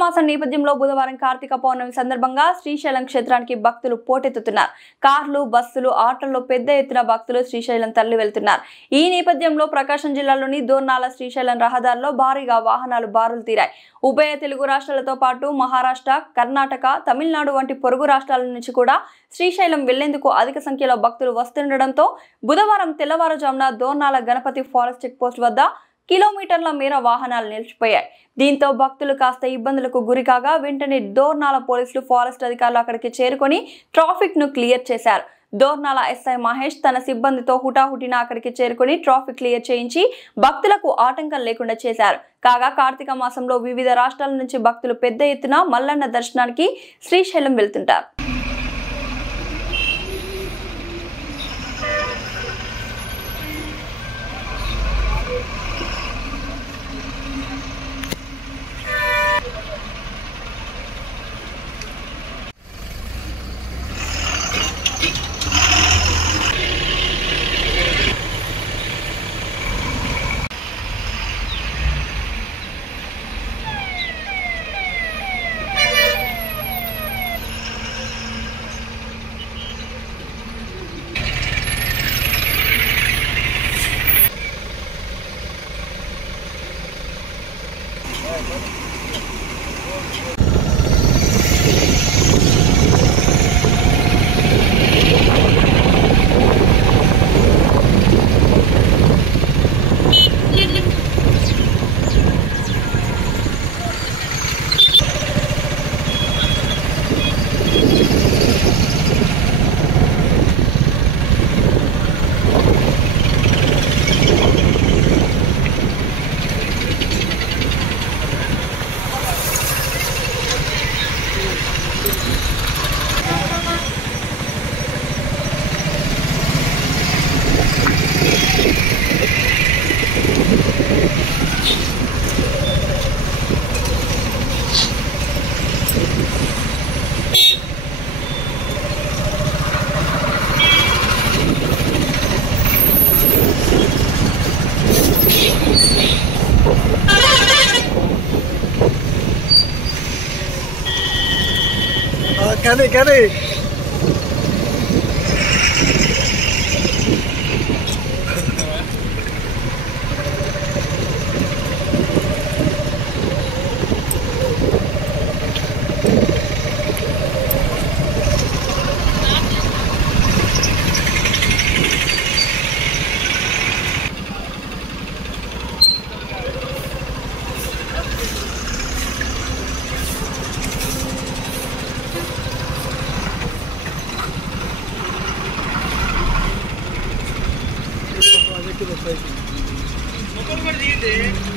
మాసం నేపథ్యంలో బుధవారం కార్తీక పౌర్ణమి సందర్భంగా శ్రీశైలం క్షేత్రానికి భక్తులు పోటెత్తుతున్నారు. కార్లు, బస్సులు, ఆటోల్లో పెద్ద ఎత్తున భక్తులు శ్రీశైలం తరలి వెళ్తున్నారు. ఈ నేపథ్యంలో ప్రకాశం జిల్లాలోని దోర్నాల శ్రీశైలం రహదారిలో భారీగా వాహనాలు బారులు తీరాయి. ఉభయ తెలుగు రాష్ట్రాలతో పాటు మహారాష్ట్ర, కర్ణాటక, తమిళనాడు వంటి పొరుగు రాష్ట్రాల నుంచి కూడా శ్రీశైలం వెళ్లేందుకు అధిక సంఖ్యలో భక్తులు వస్తుండటంతో బుధవారం తెల్లవారుజామున Dornala Ganapati forest check post వద్ద కిలోమీటర్ల మేర వాహనాలు నిలిచిపోయాయి. దీంతో భక్తులు కాస్త ఇబ్బందులకు గురికాగా వెంటనే దోర్నాల పోలీసులు, ఫారెస్ట్ అధికారులు అక్కడికి చేరుకొని ట్రాఫిక్ ను క్లియర్ చేశారు. దోర్నాల ఎస్ఐ మహేష్ తన సిబ్బందితో హుటాహుటిన అక్కడికి చేరుకొని ట్రాఫిక్ క్లియర్ చేయించి భక్తులకు ఆటంకం లేకుండా చేశారు. కాగా కార్తీక మాసంలో వివిధ రాష్ట్రాల నుంచి భక్తులు పెద్ద ఎత్తున మల్లన్న దర్శనానికి శ్రీశైలం వెళ్తుంటారు. Kani. मोटर पर दिए थे।